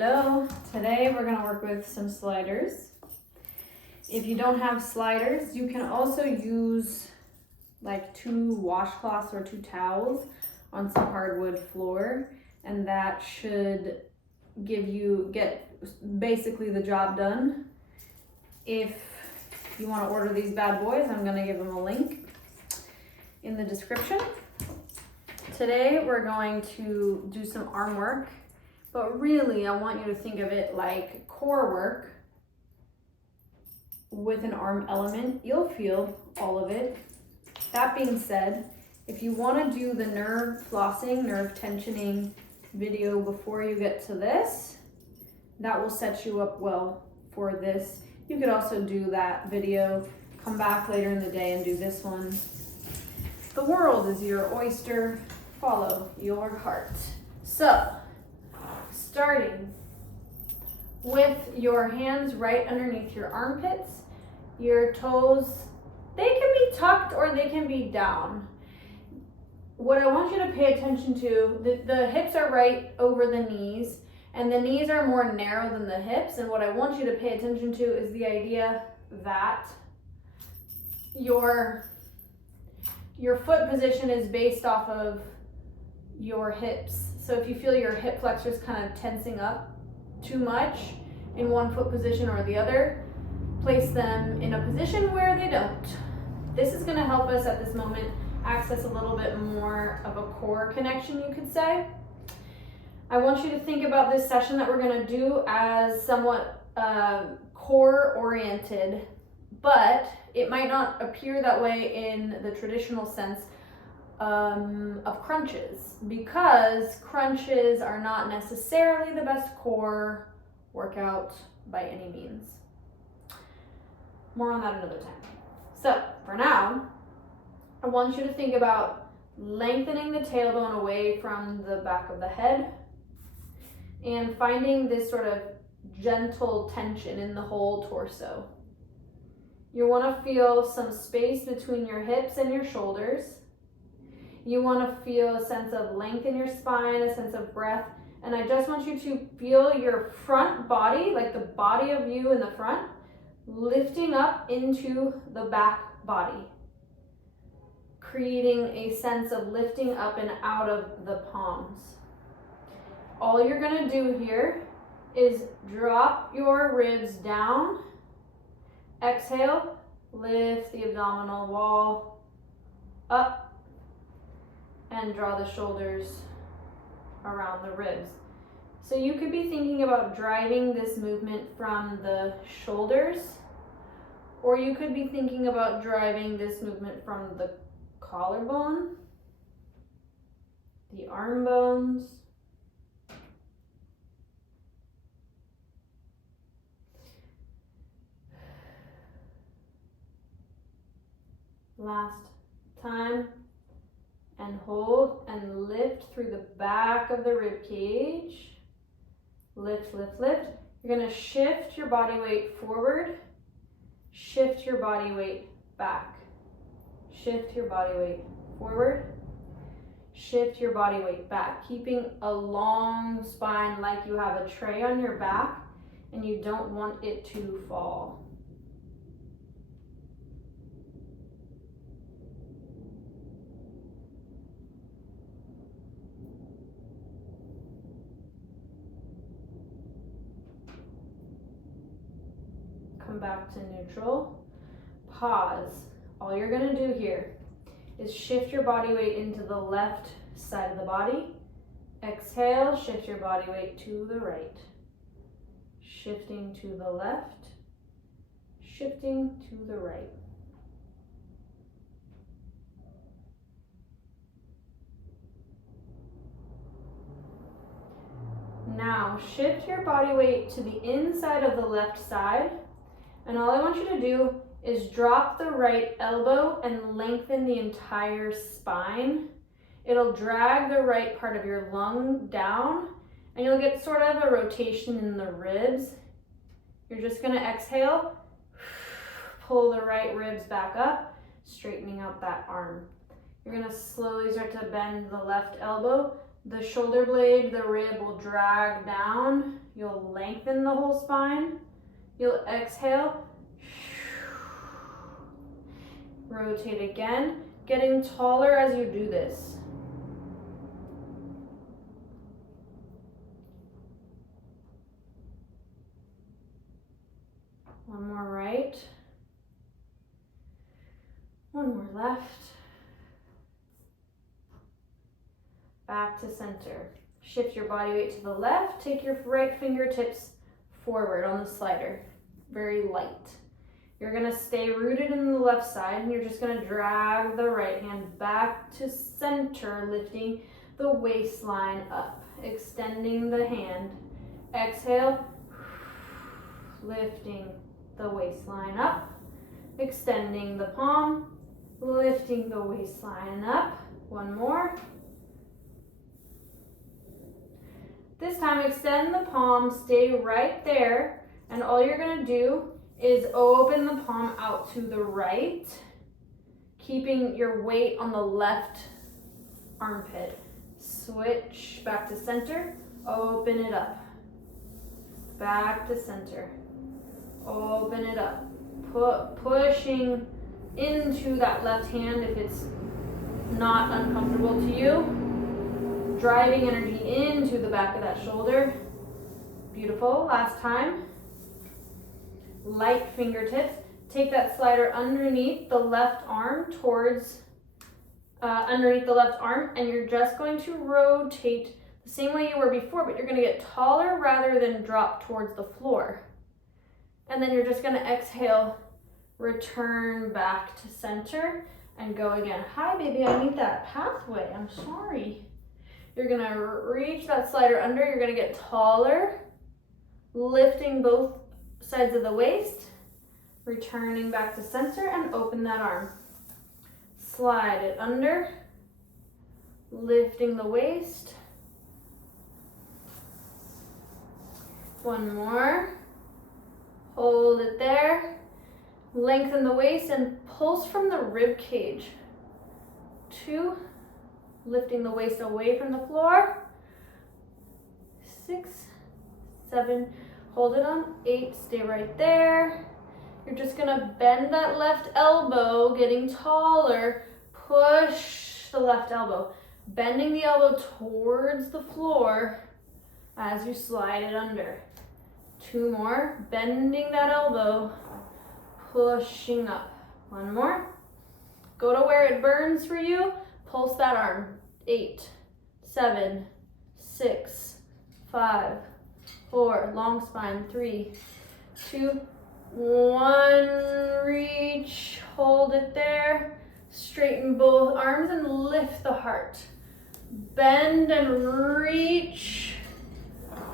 Hello, today we're going to work with some sliders. If you don't have sliders, you can also use like 2 washcloths or 2 towels on some hardwood floor, and that should get basically the job done. If you want to order these bad boys, I'm going to give them a link in the description. Today we're going to do some arm work. But really, I want you to think of it like core work with an arm element. You'll feel all of it. That being said, if you want to do the nerve flossing, nerve tensioning video before you get to this, that will set you up well for this. You could also do that video, come back later in the day and do this one. The world is your oyster. Follow your heart. So, starting with your hands right underneath your armpits, your toes, they can be tucked or they can be down. What I want you to pay attention to, the hips are right over the knees, and the knees are more narrow than the hips, and what I want you to pay attention to is the idea that your foot position is based off of your hips. So if you feel your hip flexors kind of tensing up too much in one foot position or the other, place them in a position where they don't. This is going to help us at this moment access a little bit more of a core connection, you could say. I want you to think about this session that we're going to do as somewhat core oriented, but it might not appear that way in the traditional sense of crunches, because crunches are not necessarily the best core workout by any means. More on that another time. So for now, I want you to think about lengthening the tailbone away from the back of the head and finding this sort of gentle tension in the whole torso. You want to feel some space between your hips and your shoulders. You want to feel a sense of length in your spine, a sense of breath, and I just want you to feel your front body, like the body of you in the front, lifting up into the back body, creating a sense of lifting up and out of the palms. All you're going to do here is drop your ribs down, exhale, lift the abdominal wall up, and draw the shoulders around the ribs. So you could be thinking about driving this movement from the shoulders, or you could be thinking about driving this movement from the collarbone, the arm bones, last time. And hold and lift through the back of the rib cage. Lift, lift, lift. You're going to shift your body weight forward. Shift your body weight back. Shift your body weight forward. Shift your body weight back. Keeping a long spine like you have a tray on your back and you don't want it to fall. Come back to neutral, pause. All you're going to do here is shift your body weight into the left side of the body. Exhale, shift your body weight to the right. Shifting to the left, shifting to the right. Now shift your body weight to the inside of the left side. And all I want you to do is drop the right elbow and lengthen the entire spine. It'll drag the right part of your lung down, and you'll get sort of a rotation in the ribs. You're just going to exhale, pull the right ribs back up, straightening out that arm. You're going to slowly start to bend the left elbow. The shoulder blade, the rib will drag down. You'll lengthen the whole spine. You'll exhale. Rotate again, getting taller as you do this. One more right. One more left. Back to center. Shift your body weight to the left. Take your right fingertips forward on the slider. Very light. You're gonna stay rooted in the left side and you're just gonna drag the right hand back to center, lifting the waistline up, extending the hand. Exhale, lifting the waistline up, extending the palm, lifting the waistline up. One more. This time extend the palm, stay right there, and all you're gonna do is open the palm out to the right, keeping your weight on the left armpit. Switch back to center, open it up. Back to center, open it up. Pushing into that left hand if it's not uncomfortable to you. Driving energy into the back of that shoulder. Beautiful, last time. Light fingertips. Take that slider underneath the left arm towards, underneath the left arm, and you're just going to rotate the same way you were before, but you're gonna get taller rather than drop towards the floor. And then you're just gonna exhale, return back to center, and go again. Hi baby, I need that pathway, I'm sorry. You're gonna reach that slider under, you're gonna get taller, lifting both sides of the waist, returning back to center, and open that arm. Slide it under, lifting the waist. One more. Hold it there. Lengthen the waist and pulse from the rib cage. 2, lifting the waist away from the floor. 6, 7, hold it on. 8, stay right there. You're just gonna bend that left elbow, getting taller. Push the left elbow, bending the elbow towards the floor as you slide it under. 2 more, bending that elbow, pushing up. 1 more. Go to where it burns for you. Pulse that arm. 8, 7, 6, 5, 4, long spine. 3, 2, 1. Reach, hold it there. Straighten both arms and lift the heart. Bend and reach.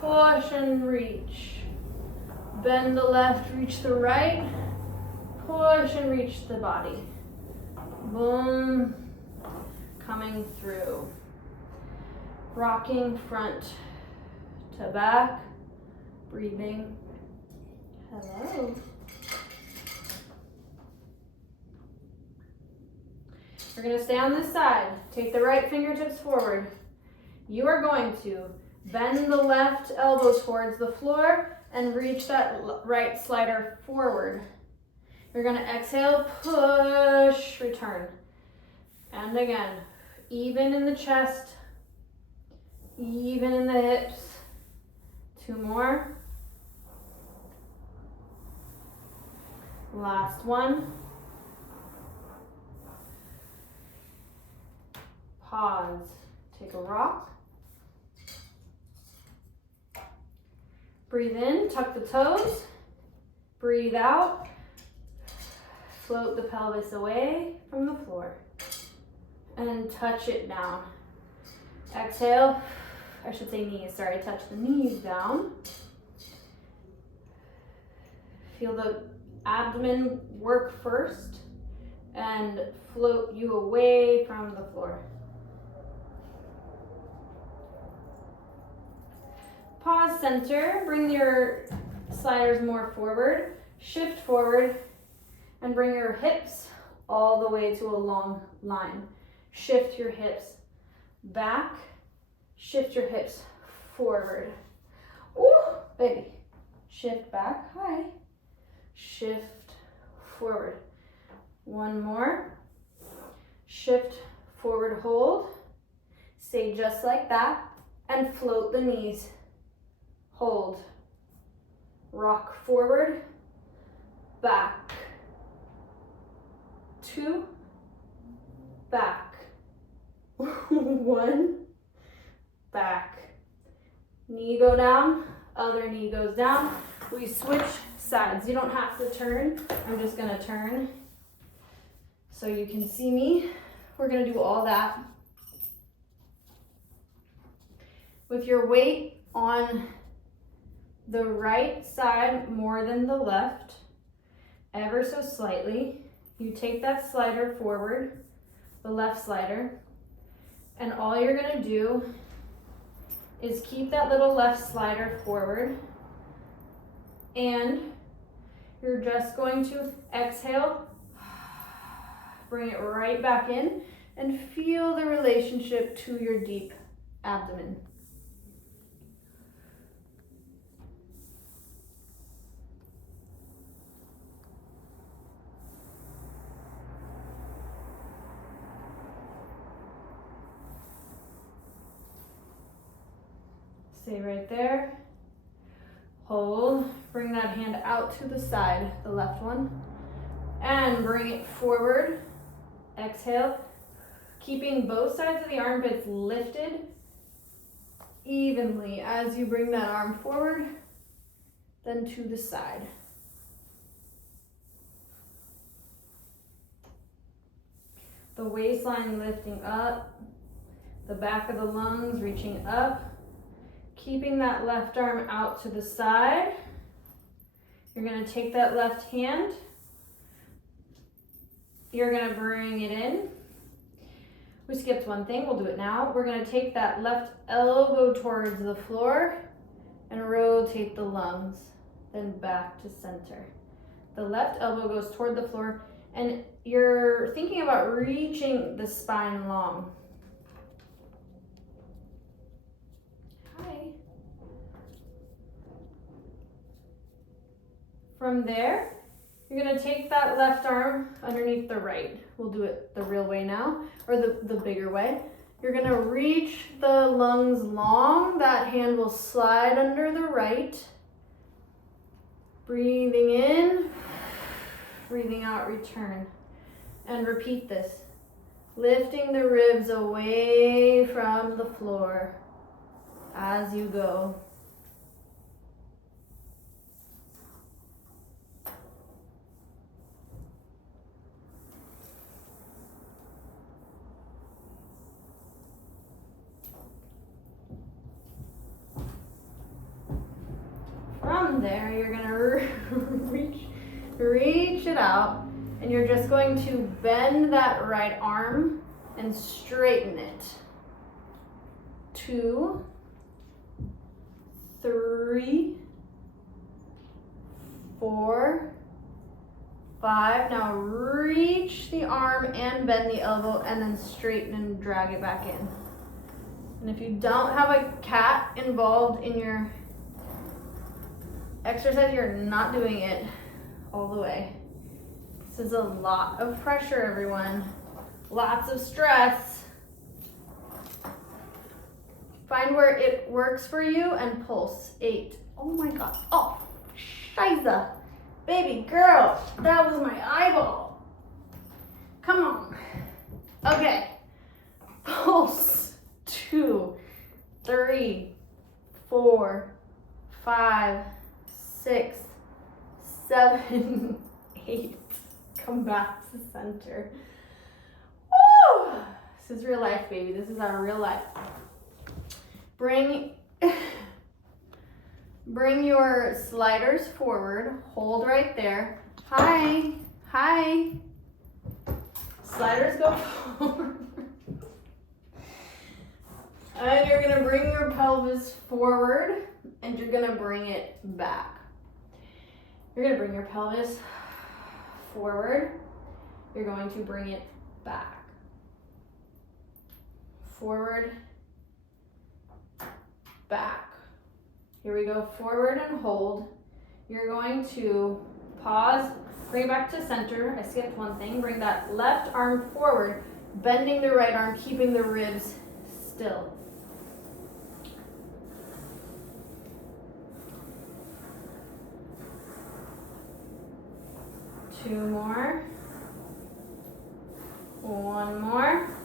Push and reach. Bend the left, reach the right. Push and reach the body. Boom. Coming through. Rocking front to back. Breathing. Hello. We're going to stay on this side. Take the right fingertips forward. You are going to bend the left elbow towards the floor and reach that right slider forward. You're going to exhale, push, return. And again, even in the chest, even in the hips. 2 more. Last one. Pause. Take a rock. Breathe in, tuck the toes. Breathe out. Float the pelvis away from the floor. And touch it down. Exhale. I should say knees, sorry. Touch the knees down. Feel the abdomen work first and float you away from the floor. Pause, center, bring your sliders more forward, shift forward, and bring your hips all the way to a long line. Shift your hips back, shift your hips forward. Ooh, baby. Shift back, high. Shift forward. One more. Shift forward, hold. Stay just like that and float the knees. Hold. Rock forward, back. 2, back. 1, back. Knee go down, other knee goes down. We switch sides. You don't have to turn. I'm just gonna turn so you can see me. We're gonna do all that with your weight on the right side more than the left, ever so slightly. You take that slider forward, the left slider, and all you're gonna do is keep that little left slider forward, and you're just going to exhale, bring it right back in, and feel the relationship to your deep abdomen. Stay right there. Hold. Bring that hand out to the side, the left one, and bring it forward. Exhale. Keeping both sides of the armpits lifted evenly as you bring that arm forward, then to the side. The waistline lifting up, the back of the lungs reaching up. Keeping that left arm out to the side. You're gonna take that left hand. You're gonna bring it in. We skipped one thing, we'll do it now. We're gonna take that left elbow towards the floor and rotate the lungs, then back to center. The left elbow goes toward the floor and you're thinking about reaching the spine long. From there, you're gonna take that left arm underneath the right. We'll do it the real way now, or the bigger way. You're gonna reach the lungs long. That hand will slide under the right. Breathing in, breathing out, return. And repeat this. Lifting the ribs away from the floor as you go. From there, you're gonna reach it out, and you're just going to bend that right arm and straighten it. 2, 3, 4, 5. Now reach the arm and bend the elbow, and then straighten and drag it back in. And if you don't have a cat involved in your exercise, you're not doing it all the way. This is a lot of pressure, everyone. Lots of stress. Find where it works for you and pulse. 8. Oh my God. Oh, Shiza. Baby girl, that was my eyeball. Come on. Okay. Pulse. 2, 3, 4, 5, 6, 7, 8. Come back to center. Woo! This is real life, baby. This is our real life. Bring your sliders forward. Hold right there. Hi. Hi. Sliders go forward. And you're gonna bring your pelvis forward and you're gonna bring it back. You're gonna bring your pelvis forward. You're going to bring it back. Forward, back. Here we go, forward and hold. You're going to pause, bring it back to center. I skipped one thing. Bring that left arm forward, bending the right arm, keeping the ribs still. Two more. One more.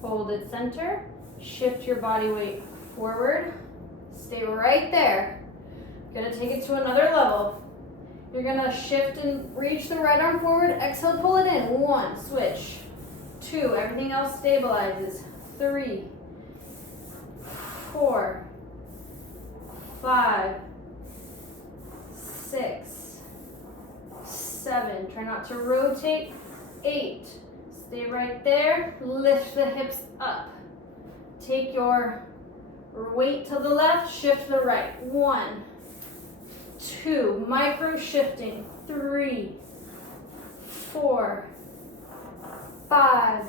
Hold it center. Shift your body weight forward. Stay right there. You're gonna take it to another level. You're gonna shift and reach the right arm forward. Exhale, pull it in. One, switch. Two, everything else stabilizes. Three, 4, 5, 6, 7. Try not to rotate. 8. Stay right there. Lift the hips up. Take your weight to the left, shift to the right. 1, 2, micro shifting. 3, 4, 5,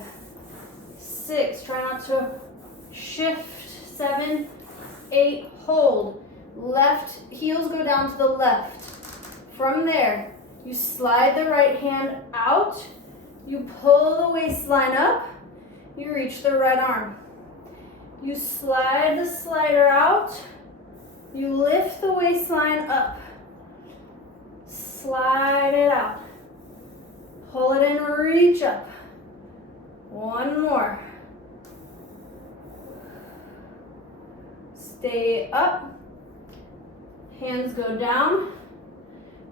6. Try not to shift. 7, 8, hold. Left heels go down to the left. From there, you slide the right hand out. You pull the waistline up. You reach the right arm. You slide the slider out. You lift the waistline up. Slide it out. Pull it in, reach up. One more. Stay up. Hands go down.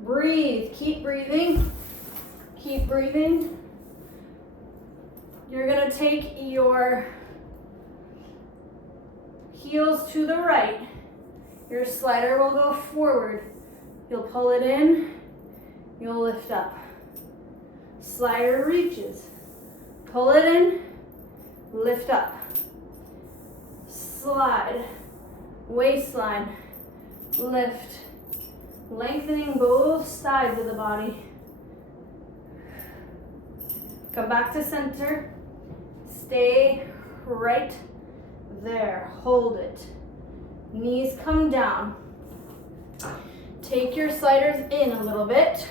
Breathe. Keep breathing. Keep breathing. You're going to take your heels to the right. Your slider will go forward. You'll pull it in. You'll lift up. Slider reaches. Pull it in. Lift up. Slide. Waistline. Lift. Lengthening both sides of the body. Come back to center. Stay right there. Hold it. Knees come down. Take your sliders in a little bit.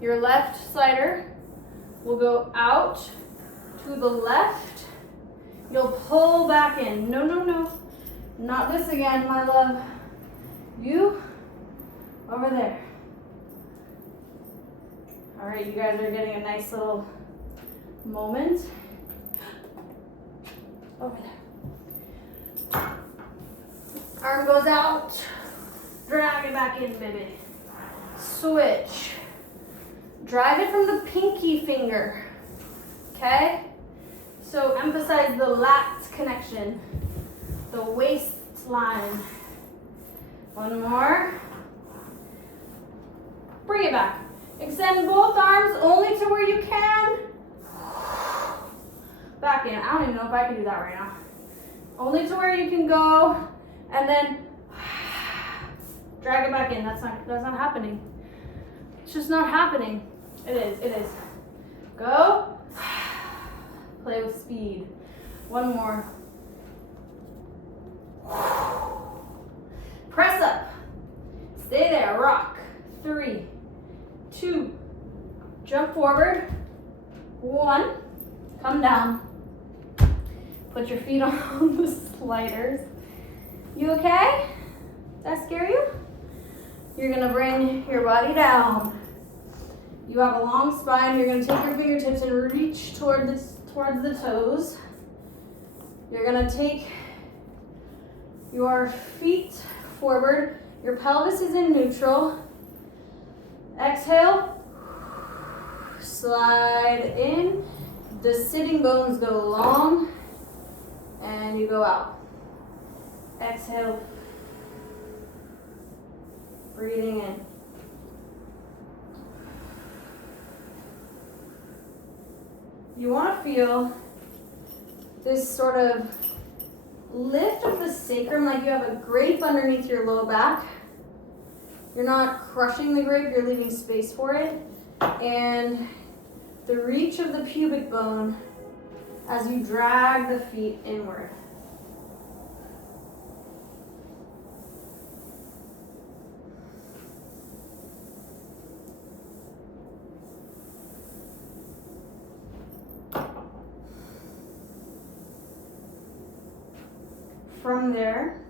Your left slider will go out to the left. You'll pull back in. No, no, no. Not this again, my love. You over there. All right, you guys are getting a nice little moment. Over there. Arm goes out. Drag it back in, baby. Switch. Drag it from the pinky finger. Okay? So emphasize the lats connection. The waistline. One more. Bring it back. Extend both arms only to where you can. Back in. I don't even know if I can do that right now. Only to where you can go, and then drag it back in. That's not happening. It's just not happening. It is. Go. Play with speed. One more. Press up. Stay there. Rock. 3, 2, jump forward. 1, come down. Put your feet on the sliders. You okay? Does that scare you? You're gonna bring your body down. You have a long spine. You're gonna take your fingertips and reach towards the toes. You're gonna take your feet forward. Your pelvis is in neutral. Exhale. Slide in. The sitting bones go long. And you go out. Exhale. Breathing in. You want to feel this sort of lift of the sacrum, like you have a grape underneath your low back. You're not crushing the grape, you're leaving space for it. And the reach of the pubic bone as you drag the feet inward. From there,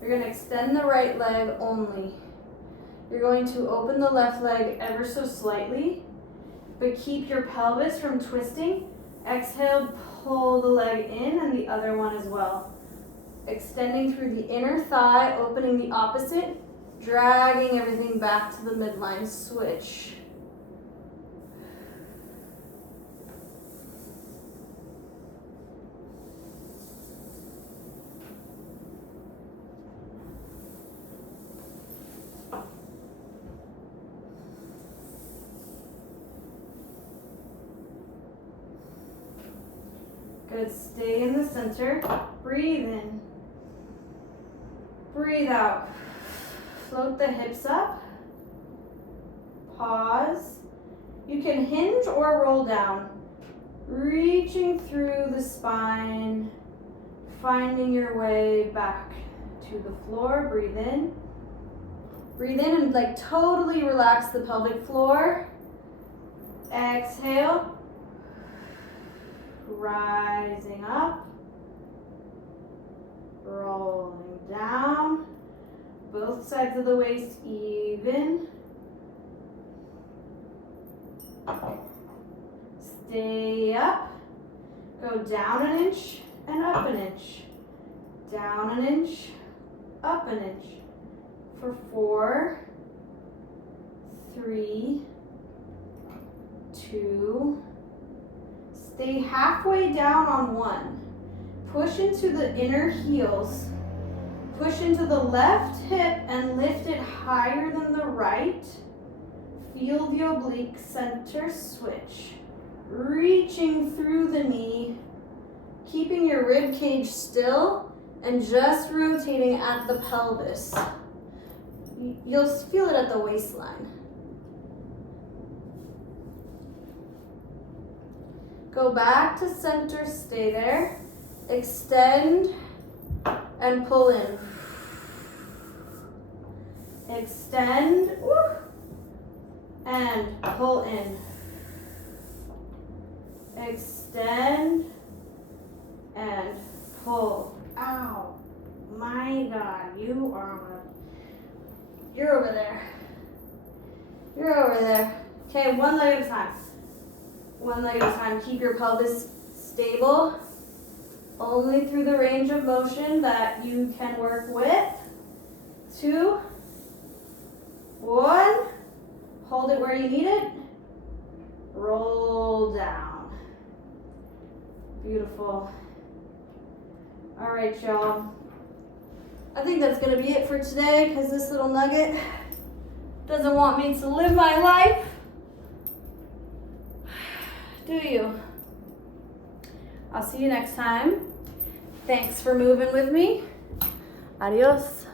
you're going to extend the right leg only. You're going to open the left leg ever so slightly, but keep your pelvis from twisting. Exhale, pull the leg in and the other one as well. Extending through the inner thigh, opening the opposite, dragging everything back to the midline. Switch. Good, stay in the center. Breathe in. Breathe out. Float the hips up. Pause. You can hinge or roll down. Reaching through the spine, finding your way back to the floor. Breathe in. Breathe in and like totally relax the pelvic floor. Exhale. Rising up, rolling down, both sides of the waist even. Stay up, go down an inch and up an inch, down an inch, up an inch, for 4, 3, 2, stay halfway down on 1. Push into the inner heels. Push into the left hip and lift it higher than the right. Feel the oblique center switch. Reaching through the knee, keeping your rib cage still and just rotating at the pelvis. You'll feel it at the waistline. Go back to center, stay there. Extend and pull in. Extend, and pull in. Extend and pull. Ow, my God, you're over there. You're over there. Okay, one leg at a time. One leg at a time. Keep your pelvis stable, only through the range of motion that you can work with. 2, 1, hold it where you need it, roll down. Beautiful. All right, y'all. I think that's gonna be it for today because this little nugget doesn't want me to live my life. Do you? I'll see you next time. Thanks for moving with me. Adios.